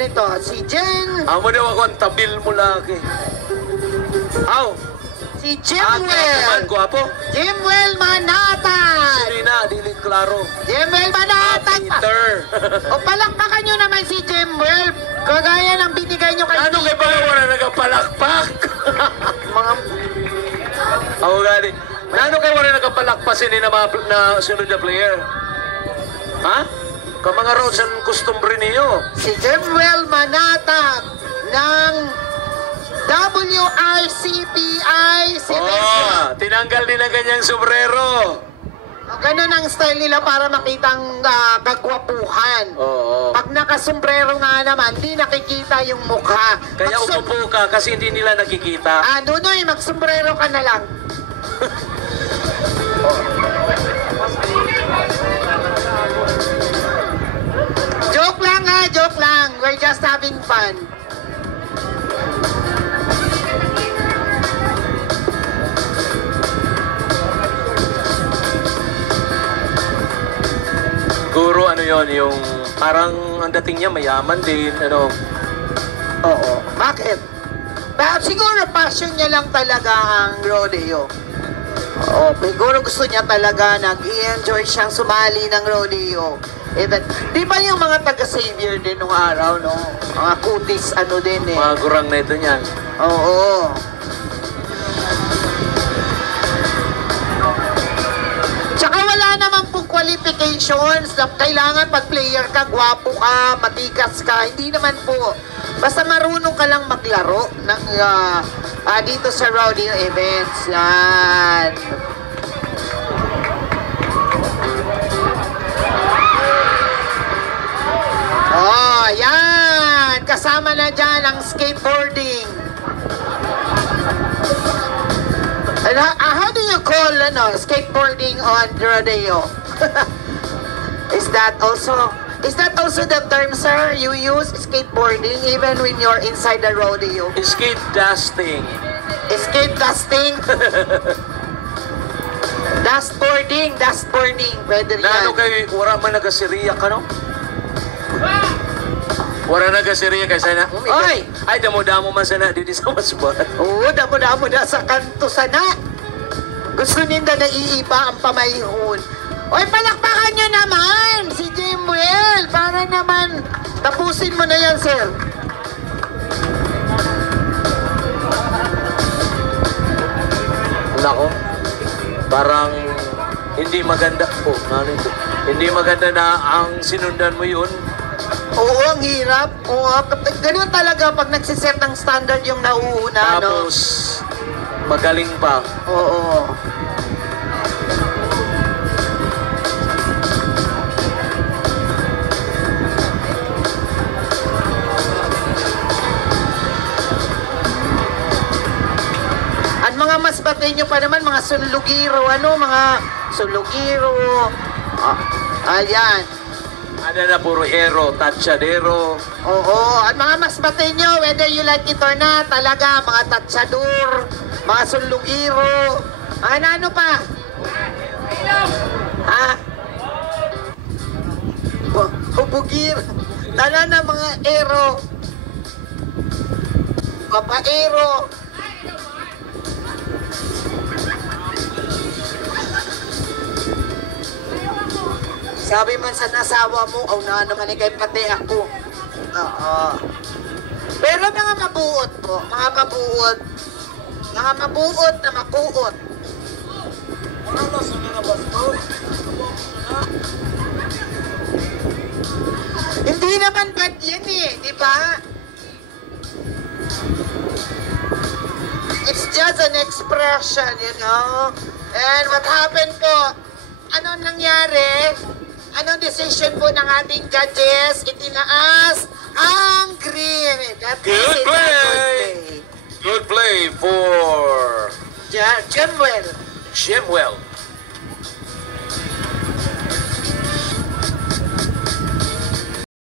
ito, si Jen. Amo daw ako ang tabil mo laki. Aw, Si naman Jimwell. guwapo. Jimwell Manatan. Sino na, dilit klaro. Jimwell Manatan. Peter. O palakpakan nyo naman si Jimwell. Kagaya ng binigay nyo kay Ano kay ba wala nagapalakpak? mga... Ako gani. Ano kay wala nagapalakpasin ni na, na sunod na player? Ha? Ka mga roads ang customary niyo. Si Jimwell Manatan ng WRCPI Oh, tinanggal din ang kanyang sombrero. Ganun ang style nila para makitang kagwapuhan. Oo. Pag nakasombrero nga naman, di nakikita yung mukha. Kaya umupo ka kasi hindi nila nakikita. Nunoy, magsombrero ka na lang. Joke lang ha, joke lang. We're just having fun. Guro, ano yon yung parang ang dating niya mayaman din, ano. Oo. Bakit? Siguro passion niya lang talaga ang rodeo. Oo, siguro gusto niya talaga nag-i-enjoy siyang sumali ng rodeo. Even, di ba yung mga taga-savior din nung araw, no? Mga kutis, ano din eh. Mga gurang na ito niyan. Oo. Tsaka wala naman pong qualifications na kailangan pag player ka, gwapo ka, matikas ka. Hindi naman po. Basta marunong ka lang maglaro ng, dito sa rodeo events. Yan. Oh, yan. Kasama na dyan ang skateboarding. And how do you call skateboarding on rodeo? Is that also the term, sir, you use skateboarding even when you're inside the rodeo? Skate dusting. Skate dusting? Dustboarding, pwede rin Na ano yan. kay wala man nagasiriya ka no? Wala nagasiriya kay sana. Oy! Ay damo-damo man sana dito sa masbot. Oo, damo-damo na sa kanto sana. Gusto ninda na iiba ang pamayhon. Oy, palakpakan nyo naman si Jimwell para naman tapusin mo na yan, sir. Nako. Parang hindi maganda. Oh, ano ito? Hindi maganda na ang sinundan mo yun. Oo, ang hirap. Oo, ganun talaga pag nagsiset ng standard yung nauuna, no? Tapos magaling pa. Oo. At mga mas batay nyo pa naman, mga sulugiro, mga sulugiro. Ayan. Ada na puro hero, tachadero. Oo, at mga mas batay nyo, whether you like it or not, talaga, mga tatsador, mga sulugiro, ano pa? Ha? Hubugir. Tala na mga ero. Papaero. Sabi man sa nasawa mo, na naman kay pati ako. Oo. Pero mga mabuot po, mga mabuot na makuot. Hindi naman bad yan eh, di ba? It's just an expression, you know? And what happened po, anong nangyari? Anong decision po ng ating judges? Itinaas ang green. That Good is a play! Good play for Jimwell. Jimwell.